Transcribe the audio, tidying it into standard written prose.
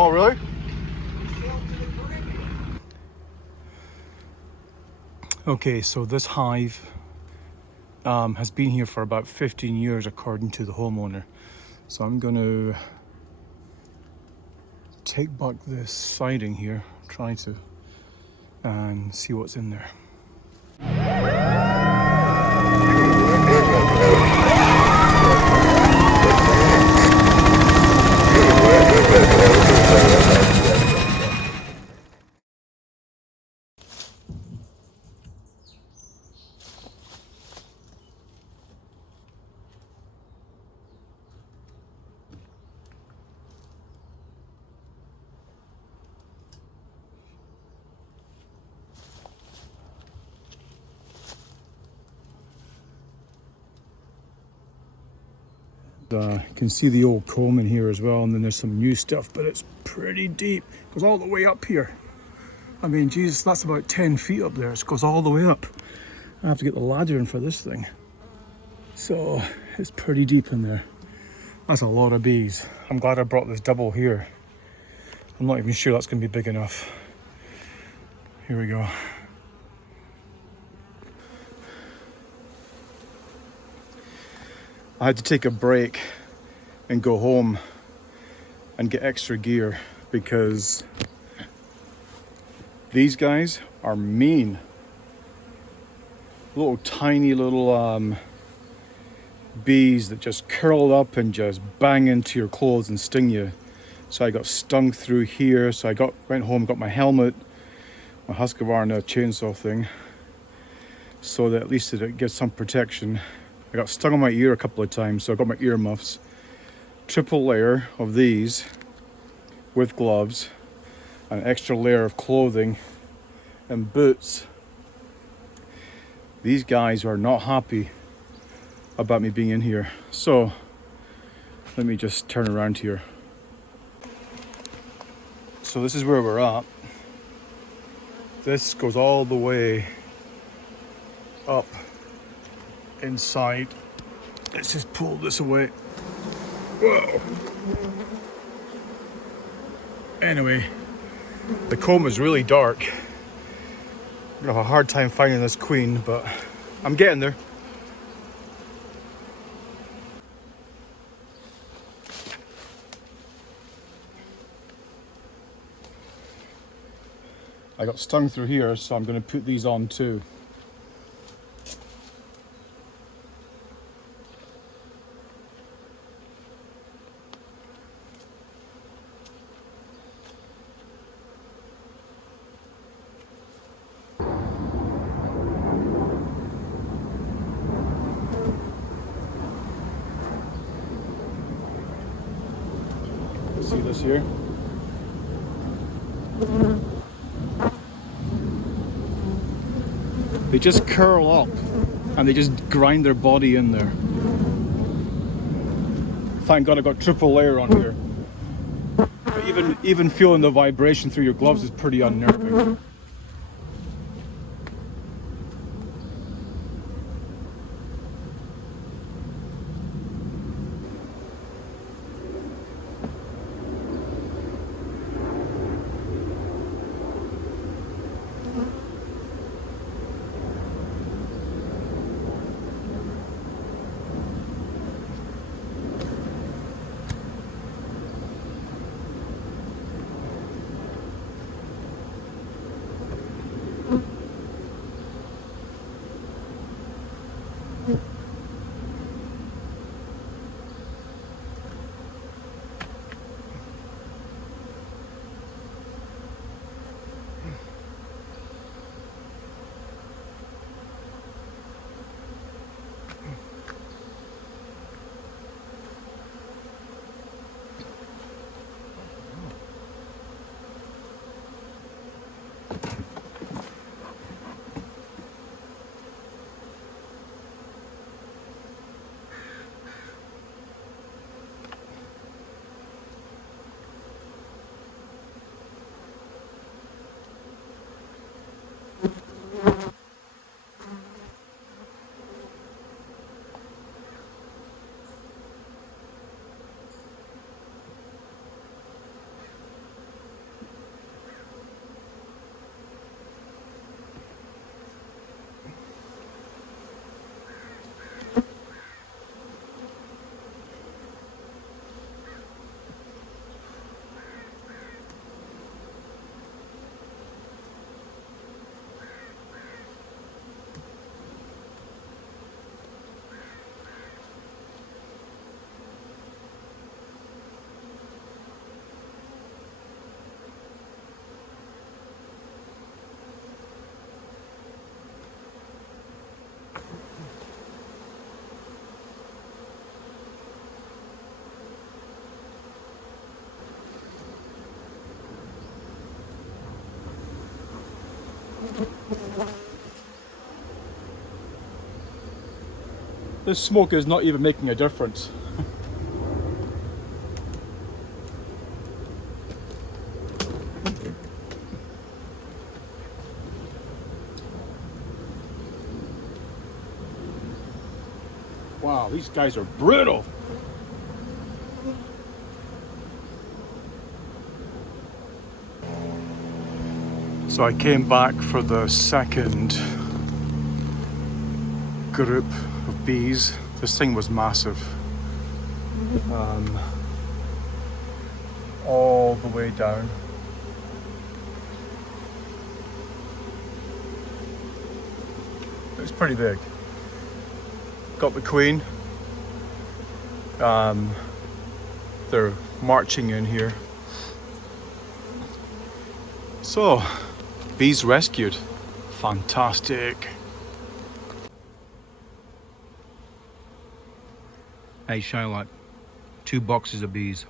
Oh, really? Okay, so this hive has been here for about 15 years according to the homeowner. So I'm going to take back this siding here, try to, and see what's in there. You can see the old comb in here as well, and then there's some new stuff, but it's pretty deep. It goes all the way up here. I mean, Jesus, that's about 10 feet up there. It goes all the way up. I have to get the ladder in for this thing. So it's pretty deep in there. That's a lot of bees. I'm glad I brought this double here. I'm not even sure that's going to be big enough. Here we go. I had to take a break and go home and get extra gear because these guys are mean. Little tiny little bees that just curl up and just bang into your clothes and sting you. So I got stung through here. So I went home, got my helmet, my Husqvarna chainsaw thing, so that at least it gives some protection. I got stung on my ear a couple of times, so I got my ear muffs. Triple layer of these with gloves, an extra layer of clothing and boots. These guys are not happy about me being in here. So let me just turn around here. So this is where we're at. This goes all the way up inside. Let's just pull this away. Whoa. Anyway, the comb is really dark. I'm gonna have a hard time finding this queen, but I'm getting there. I got stung through here, so I'm going to put these on too. See this here? They just curl up and they just grind their body in there. Thank God I got triple layer on here. But even feeling the vibration through your gloves is pretty unnerving. This smoke is not even making a difference. Wow, these guys are brutal. So I came back for the second group of bees. This thing was massive. All the way down. It's pretty big. Got the queen. They're marching in here. So, bees rescued. Fantastic. Hey Charlotte, 2 boxes of bees.